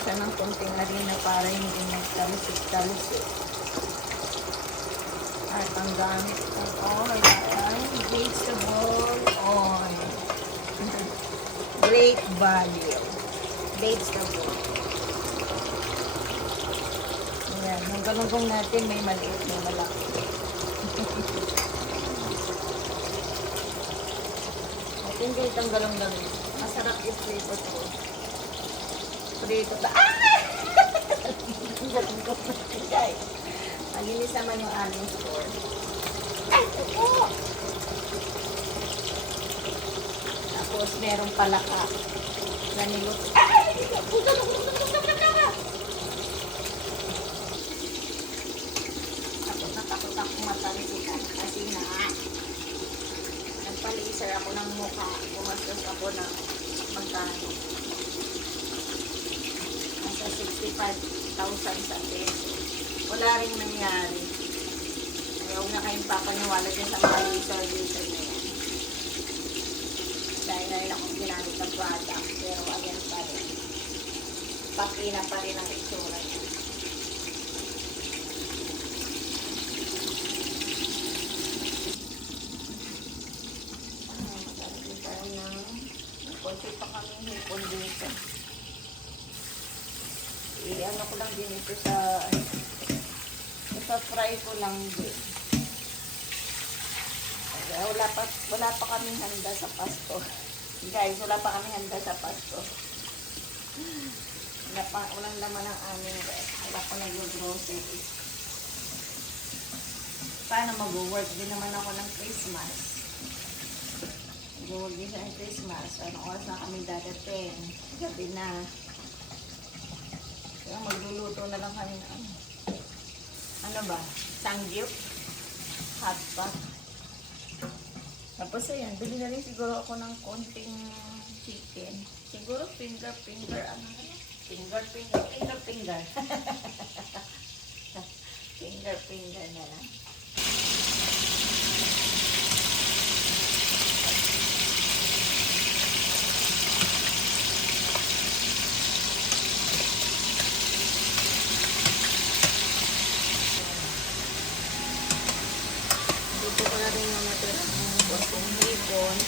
siya ng konting harina para hindi magtalsik-talsik. At ang gamit ng oil ay vegetable oil. Great value. Vegetable. Ayan. Yung galunggong natin may maliit, may malaki. At hindi itong galunggong. Masarap yung flavor ko. Prito ta. Ah! Ang galunggong natin, guys. Maglinis naman yung aming store. Ay, ito! Tapos, merong palaka na niluto. Ay! Tapos, natakot ako matalisikan kasi na nagpalaser ako ng mukha. Pumastos ako ng magkano. Nasa 65,000 sa peso. Wala rin nangyari. Ayaw na kayong papaniwala dyan sa mga laser na yan. Dahil na rin akong ginamit ng product. Pero ayan pa rin. Pakina pa rin ang itsura niya. Maglalagay tayo ng konti pa kami hipon dito. I-ano ko lang din ito sa fry ko lang din. Wala pa kaming handa sa Pasko. Guys, wala pa kaming handa sa Pasko. Walang laman ng aming rest. Wala pa nag-grocery. Paano mag-work din naman ako ng Christmas? Mag-work din siya ng Christmas. Anong oras na kami dadating? Gabi na. Kaya magluluto na lang kami ng ano ba? Sangyup? Hot pot. Tapos ayan, bili na rin siguro ako ng konting chicken. Siguro finger, ano? Finger. Finger na lang. Dito ko na rin yung natirang konting hipon.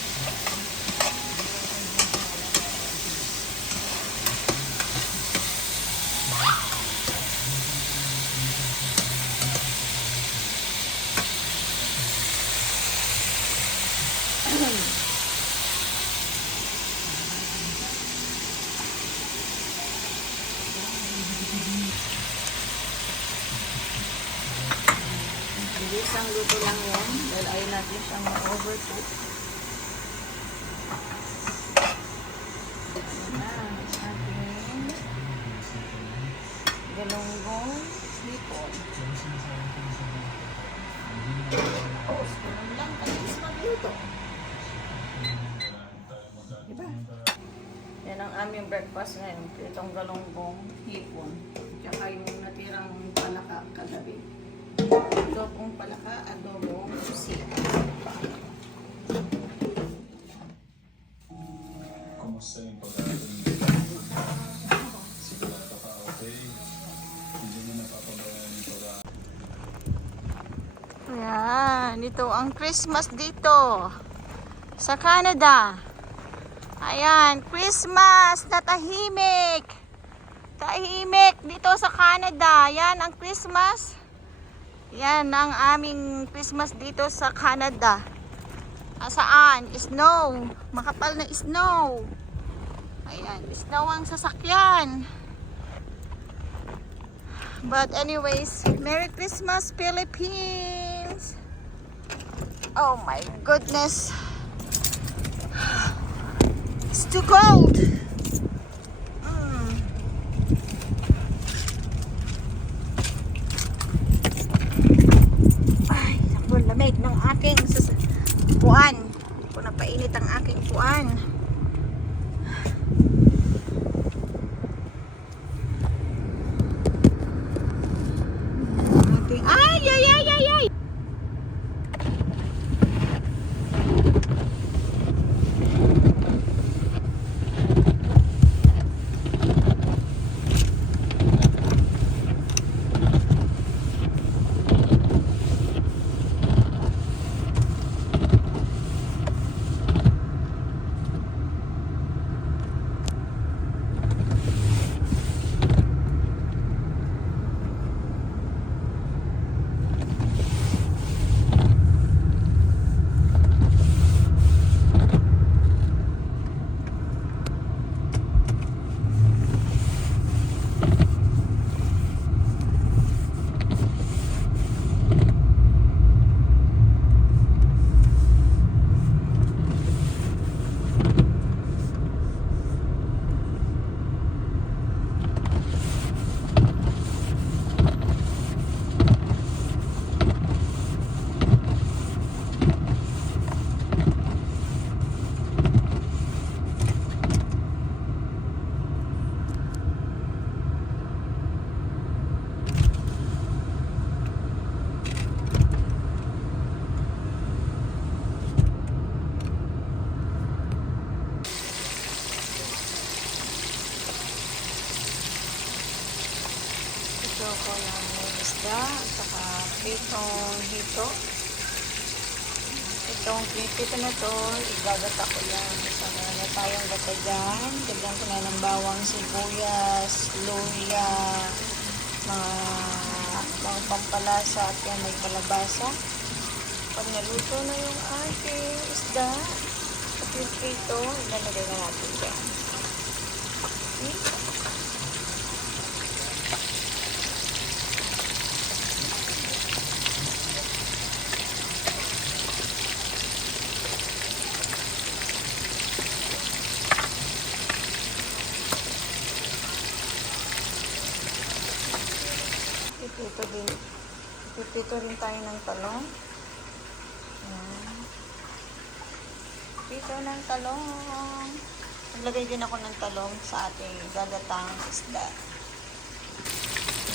Isang luto lang yan dahil ayaw natin siyang ma-overcook. Ayan na, ating galunggong hipon. Oh, ganun lang, alis magluto. Diba? Yan ang aming breakfast ngayon. Itong galunggong hipon. Tsaka yung natirang palaka kagabi. Adobong palaka, adobong susi. Kumusta yung pag-aaral? Sigurado ka okay? Hindi mo napapabayaan yung pag-aaral. Ayan, ito ang Christmas dito sa Canada. Ayan, Christmas na tahimik. Tahimik dito sa Canada. Ayan ang Christmas. Yan ang aming Christmas dito sa Canada. Saan? Snow. Makapal na snow. Ayan, snow ang sasakyan. But anyways, Merry Christmas Philippines. Oh my goodness. It's too cold. Lamig ng aking puan. Hindi ko napainit ang aking puan. Ay! Ito ko yung may isda at saka pitong hito. Itong pito na to, igagata ko yan. So, meron na tayong gata dyan. Dagyan ko na ng bawang, sibuyas, luya, mga pampalasa at yan may kalabasa. Pag naluto na yung ating isda at yung pito, ilalagay na natin dyan. Okay. Pipito rin tayo ng talong. Ayan. Pito ng talong. Naglagay din ako ng talong sa ating gagatang isda.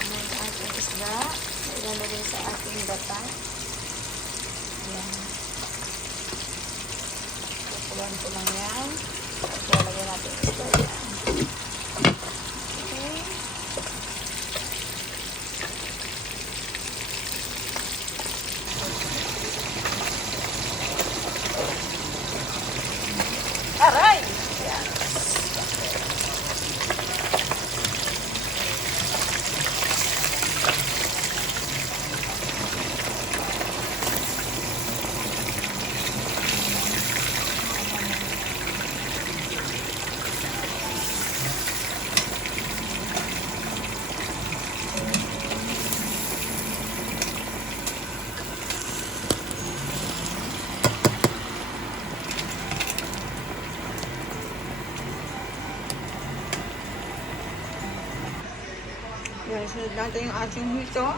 Ayan ang ating isda. Ilalagay sa ating gata. Ayan. Kukulan ko lang yan. At ilalagay natin isda yan. Okay. Aray! Yan. Sunod natin yung ating hito.